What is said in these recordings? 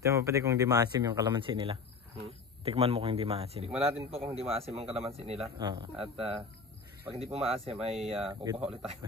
Tingnan mo pwede kung hindi maasim yung kalamansi nila. Tikman mo kung hindi maasim. Tikman natin po kung hindi maasim ang kalamansi nila. At pag hindi po maasim ay kukuha ulit tayo.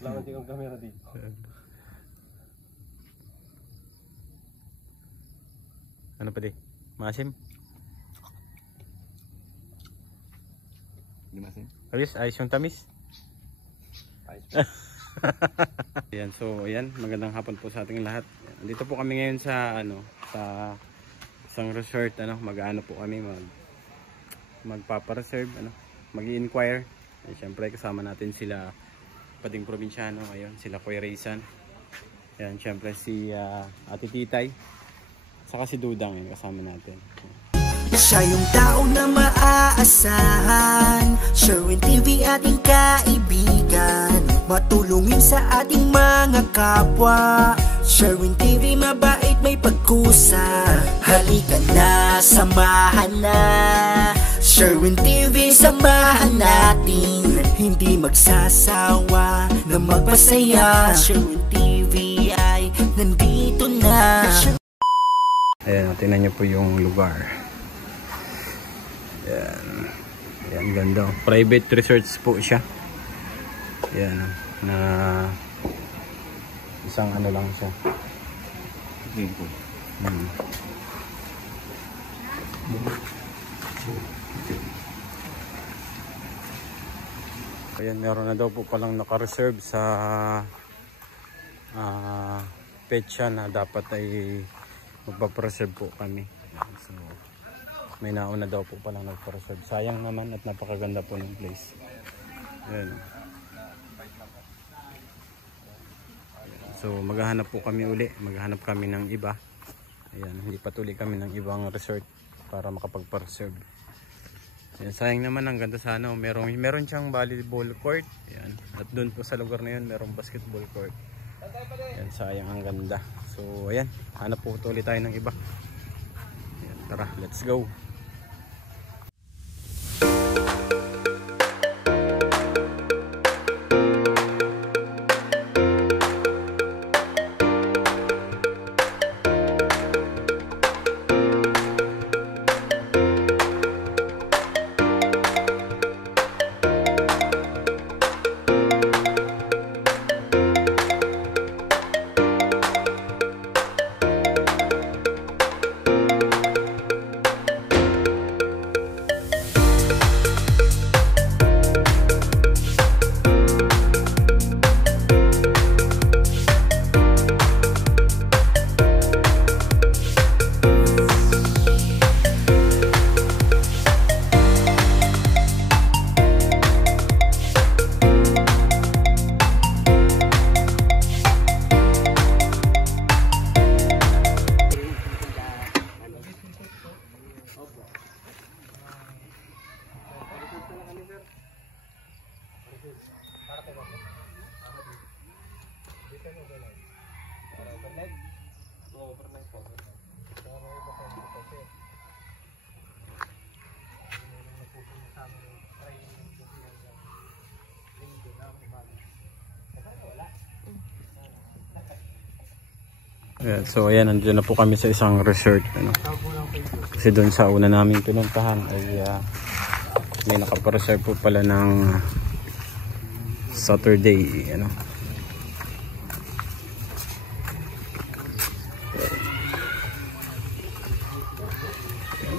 Kalamansi kong camera dito. Ano pwede? Maasim? Hindi maasim? Ayos yung tamis? Ayos. Ayan, so ayan, magandang hapon po sa ating lahat. Dito po kami ngayon sa sa isang resort, mag-aano po kami, magpapa-reserve, mag-i-inquire. Siyempre kasama natin sila Pading Probinsyano ngayon, sila Kuya Raysan. Ayan, siyempre si Ate Titay, saka si Dudang, yun, kasama natin. Siya yung tao na maaasahan, Sherwin TV ating kaibigan, matulungin sa ating mga kapwa. Sherwin TV mabait, may pagkusa, halika na, samahan na. Sherwin TV, samahan natin, hindi magsasawa na magpasaya. Sherwin TV ay nandito na. Ayan, tingnan niyo po yung lugar. Ayan. Ayan, ganda. Private resorts po siya. Ayan, na isang lang siya. Ayan, meron na daw po palang naka-reserve sa petsa na dapat ay magpapreserve po kami. So, may nauna daw po palang nagpa-reserve. Sayang naman at napakaganda po ng place. Ayan. So maghahanap po kami uli. Maghahanap kami ng iba. Ayan, hindi patuloy kami ng ibang resort para makapagpa-reserve. Ayan, sayang naman, ang ganda sana. Meron siyang volleyball court. Ayan. At doon po sa lugar na yun, merong basketball court. Ayan, sayang, ang ganda. So ayan, hanap po ulit tayo ng iba. Ayan, tara, let's go. Ayan, so ayan, nandiyan na po kami sa isang resort, kasi doon sa una namin pinuntahan ay may nakapareserve po pala ng Saturday,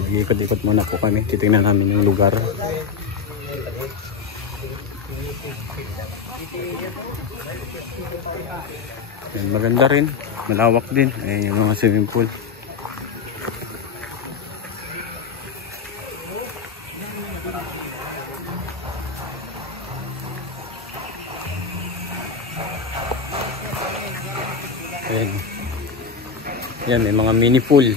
Mag-ikot-ikot muna po kami, titingnan namin yung lugar. Ayan, maganda rin, malawak din. Ayan yung mga swimming pool. Ayan. Ayan, may mga mini pool.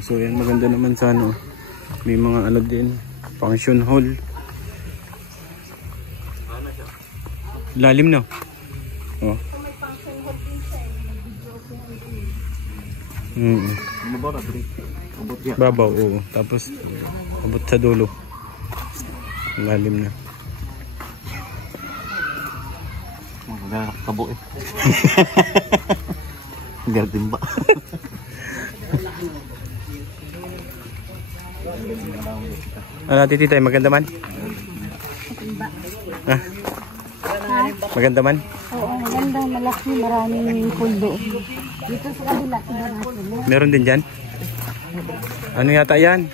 So yan, maganda naman sa may mga din, function hall. Lalim na. Oh. Babaw, oo. Tapos abot sa dulo. Lalim na. Kabo eh. Garden ba? Ano titita, maganda man? Ha? Maganda man? Oo, maganda, malaki, maraming puldo. Dito sa kabila, meron din dyan? Ano yata yan?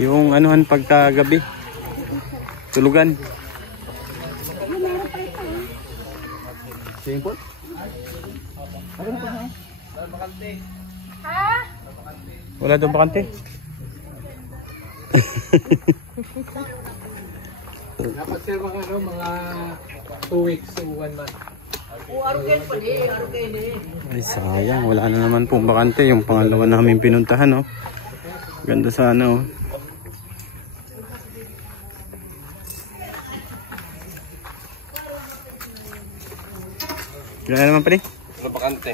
Yung anuhan pagkagabi? Tulugan? Wala doon bakante? Dapat sir mga 2 weeks to 1 month. Ay sayang, wala na naman pong bakante. Yung pangalawa namin pinuntahan, oh. Ganda sana, oh. Wala naman pa rin? Ano bakante?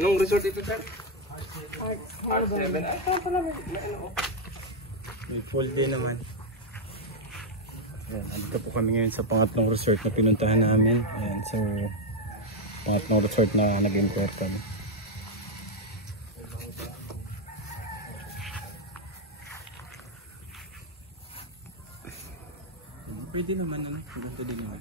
Anong resort ito, sir? R7. Ito pala may ano. May full day naman. Ayan, andito po kami ngayon sa pangatlong resort na pinuntahan namin. Ayan, so pangatlong resort na nag-inquire kami. Pwede naman, ano? Pwede naman.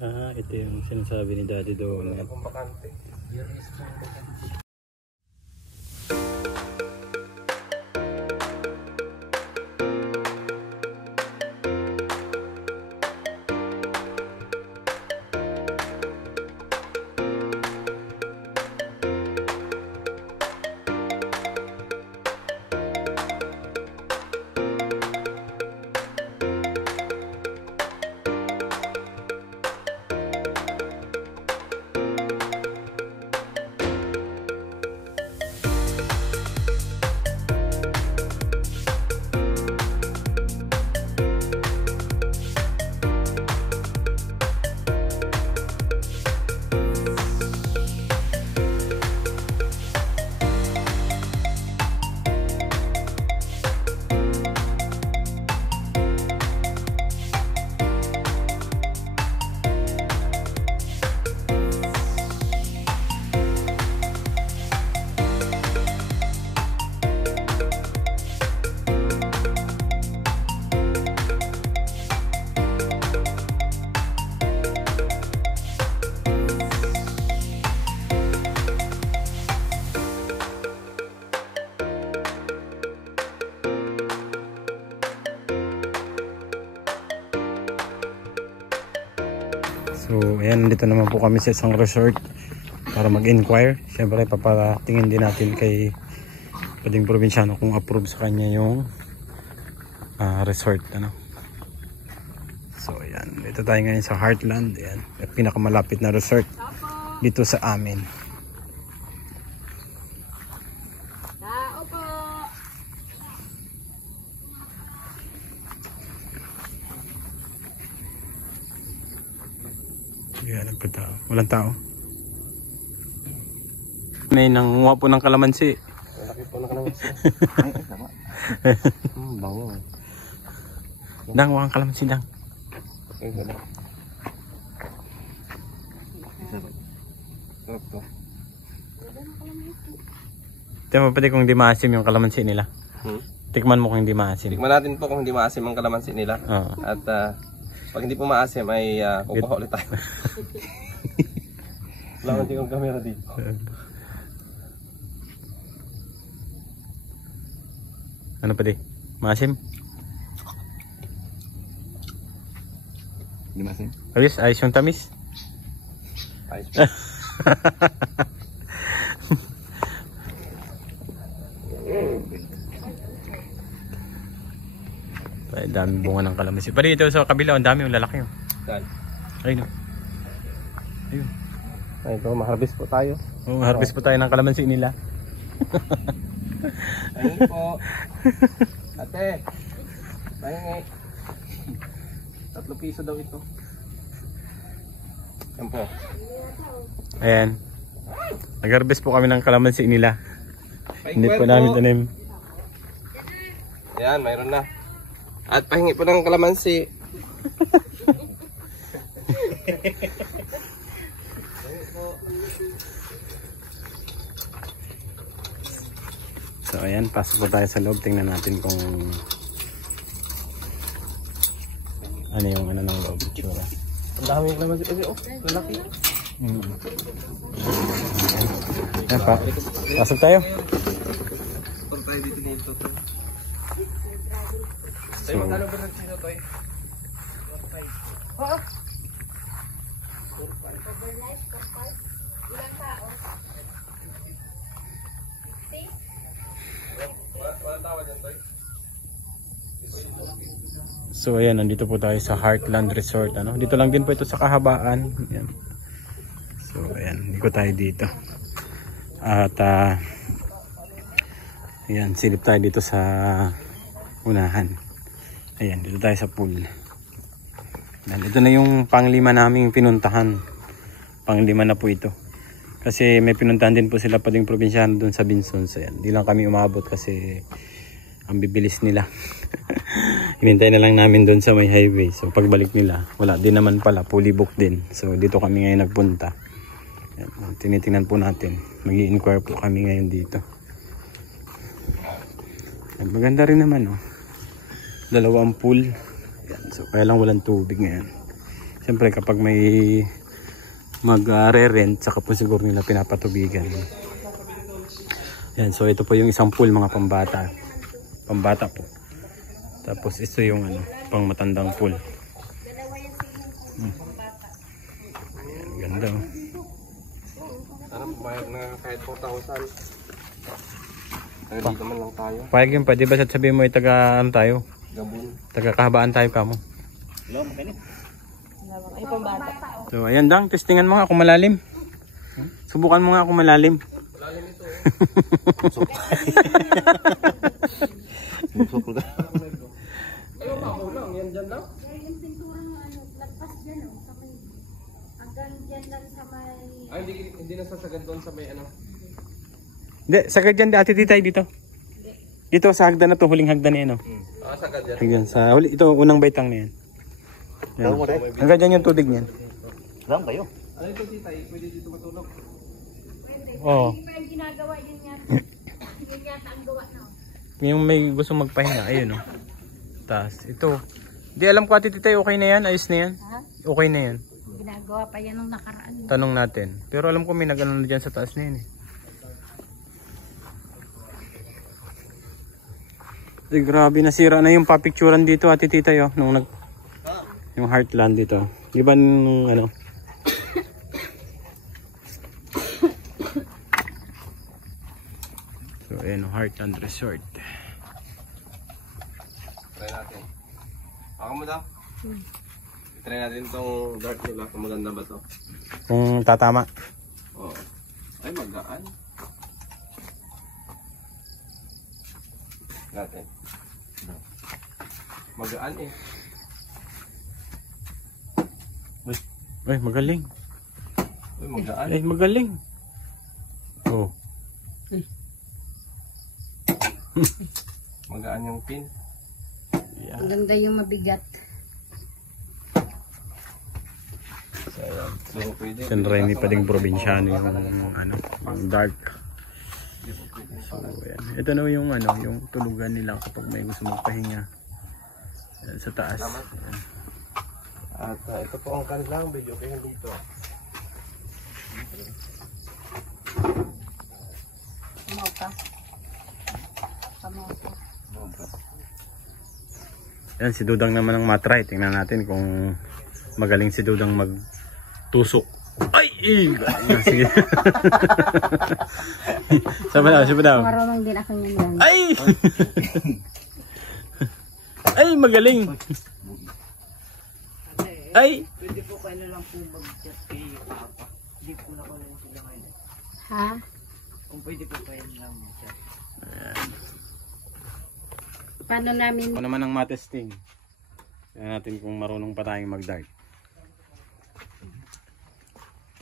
Ah, ito yung sinasabi ni Daddy doon. Kung bakante. So ayan, dito naman po kami sa isang resort para mag-inquire. Siyempre papatingin din natin kay pwedeng probinsyano kung approve sa kanya yung resort, ano. So ayan, dito tayo ngayon sa Heartland. Ayan, pinakamalapit na resort dito sa amin. Ayan, nagkatao. Walang tao. May nanguha po ng kalamansi. Malaki po na kalamansi. Bango. Dang, huwag ang kalamansi, Dang. Okay, wala. Sarap to. Tingnan mo pwede kung di maasim yung kalamansi nila. Tikman mo kung hindi maasim. Tikman natin po kung hindi maasim ang kalamansi nila. Oo. At pag hindi po maasim ay kukuha ulit tayo. Wala natin yung camera dito. Ano pa di? Maasim? Hindi maasim? Ayos yung tamis. Ayos. Ay, dami bunga ng kalamansi. Pa dito sa kabila, ang dami, yung lalaki. Oh. Saan? Ayun. Ayun. Ay, ito, ma-harvest po tayo. Oh, harvest po tayo ng kalamansi nila. Ayun po. Ate. Ayun 3 piso daw ito. Yan po. Ayan. Nag-harvest po kami ng kalamansi nila. Hindi po Pahingi namin tanim. Ayan, mayroon na. At pahingi po ng kalamansi. So ayan, pasok po tayo sa loob. Tingnan natin kung ano yung ano ng loob. Tsura. Ang dami yung kalamansi. Kasi lalaki. Ayan pa. Pasok tayo. Pag tayo dito. So, Magkano ba ng sino to eh? so ayan, nandito po tayo sa Heartland Resort. Ano? Dito lang din po ito sa kahabaan. Ayan. So ayan, liko tayo dito. At ayan, silip tayo dito sa unahan. Ayan, dito tayo sa pool. Ayan, ito na yung panglima naming pinuntahan. Panglima na po ito. Kasi may pinuntahan din po sila pating probinsyano doon sa Binsons. Ayan, di lang kami umabot kasi ang bibilis nila. Hinintay na lang namin doon sa may highway. So pagbalik nila, wala din naman pala, fully booked din. So dito kami ngayon nagpunta. Ayan, tinitingnan po natin. Mag-i-inquire po kami ngayon dito. Ayan, maganda rin naman, oh. Dalawang pool. Ayan, so kaya lang walang tubig ngayon. Siyempre kapag may mag-re-rent, saka po siguro nila pinapatubigan. Ayan, so ito po yung isang pool, mga pambata. Pambata po. Tapos ito yung ano, pang matandang pool. Ayan, ganda, oh. Ano, bayad na kahit 4,000. Pero dito man lang tayo. Payag yun pa, di ba sabihin mo taga ano tayo? Gabon. Taga kahabaan tayo kamo. Ay, pambata. So ayan Dang, testingan mo nga kung malalim. Subukan mo nga kung malalim. Malalim ito. Ayaw makulang, yan dyan lang. Yung pintura ng ano, lagpas dyan o. Hanggang dyan lang sa may... Ay, hindi nasasagad doon sa may ano. Hindi, sagad dyan ate titay dito. Dito sa hagdan na to, huling hagdan na yan, oh. Sagad yan. Hagdan sa huli, ito unang baitang na yan. Yan. Hanggang dyan yung tubig niyan. Ano ito tita? Pwede dito matulog? Oo. Hindi pa yung ginagawa yun yan. Yun yata ang gawa na. Yung may gusto magpahinga, ayun, oh. Taas, ito. Di alam ko ate titay, okay na yan? Ayos na yan? Ha? Okay na yan. Ginagawa pa yan nung nakaraan. Tanong natin. Pero alam ko may nag-ano na dyan sa taas na yan, eh. Ay, grabe, nasira na yung papicturan dito ate tita yo nung yung Heartland dito. Di ba nung ano? So ayan, Heartland Resort. Try natin. Ako mo daw? Try natin itong dart nila kung maganda ba to. Kung tatama. Oo. Ay, magaan. Natin. Magaan eh. Ay, magaling. Uy, magaan. Ay, magaling. Oh. Magaan yung pin. Ang ganda yung mabigat. So, pwede. San Remy pa ding probinsyano yung ano, yung dark. So, ayan. Ito na yung ano, yung tulugan nila kapag may gusto magpahinga. Ayan, sa taas. Ayan. At ito po ang kanilang video kayo dito. Maupa. Pamaupa. Ayan, si Dudang naman ang matry. Tingnan natin kung magaling si Dudang magtusok. Ay! Ayan, sige. Saba daw. Marunong din ako yan. Ay! Ay, magaling! Ay! Pwede po kayo lang po mag-chat kay Papa. Hindi po na ko lang sila ngayon. Ha? Kung pwede po kayo lang mag-chat. Paano namin? Ako naman ang matesting. Tingnan natin kung marunong pa tayong mag-dart.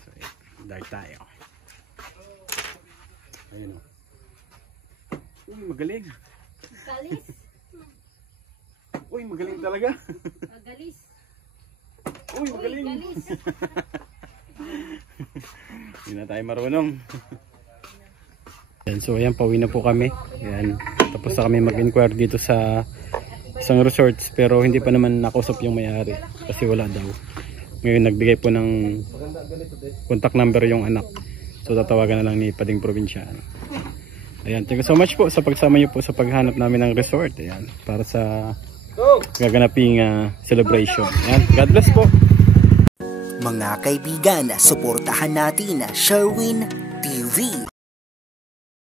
So, dart tayo. Ayun o. Uy, magaling. Galis. Uy, magaling talaga. Galis. Uy, magaling. Galis. Hindi na tayo marunong. Yan, so ayan, pauwi na po kami. Ayan, tapos na kami mag-inquire dito sa isang resorts, pero hindi pa naman nakausap yung may-ari kasi wala daw. Ngayon nagbigay po ng contact number yung anak. So tatawagan na lang ni Pading Probinsyano. Ayan, thank you so much po sa pagsama niyo po sa paghanap namin ng resort. Ayan, para sa gaganaping celebration. Ayan, God bless po. Mga kaibigan, suportahan natin Sherwin TV.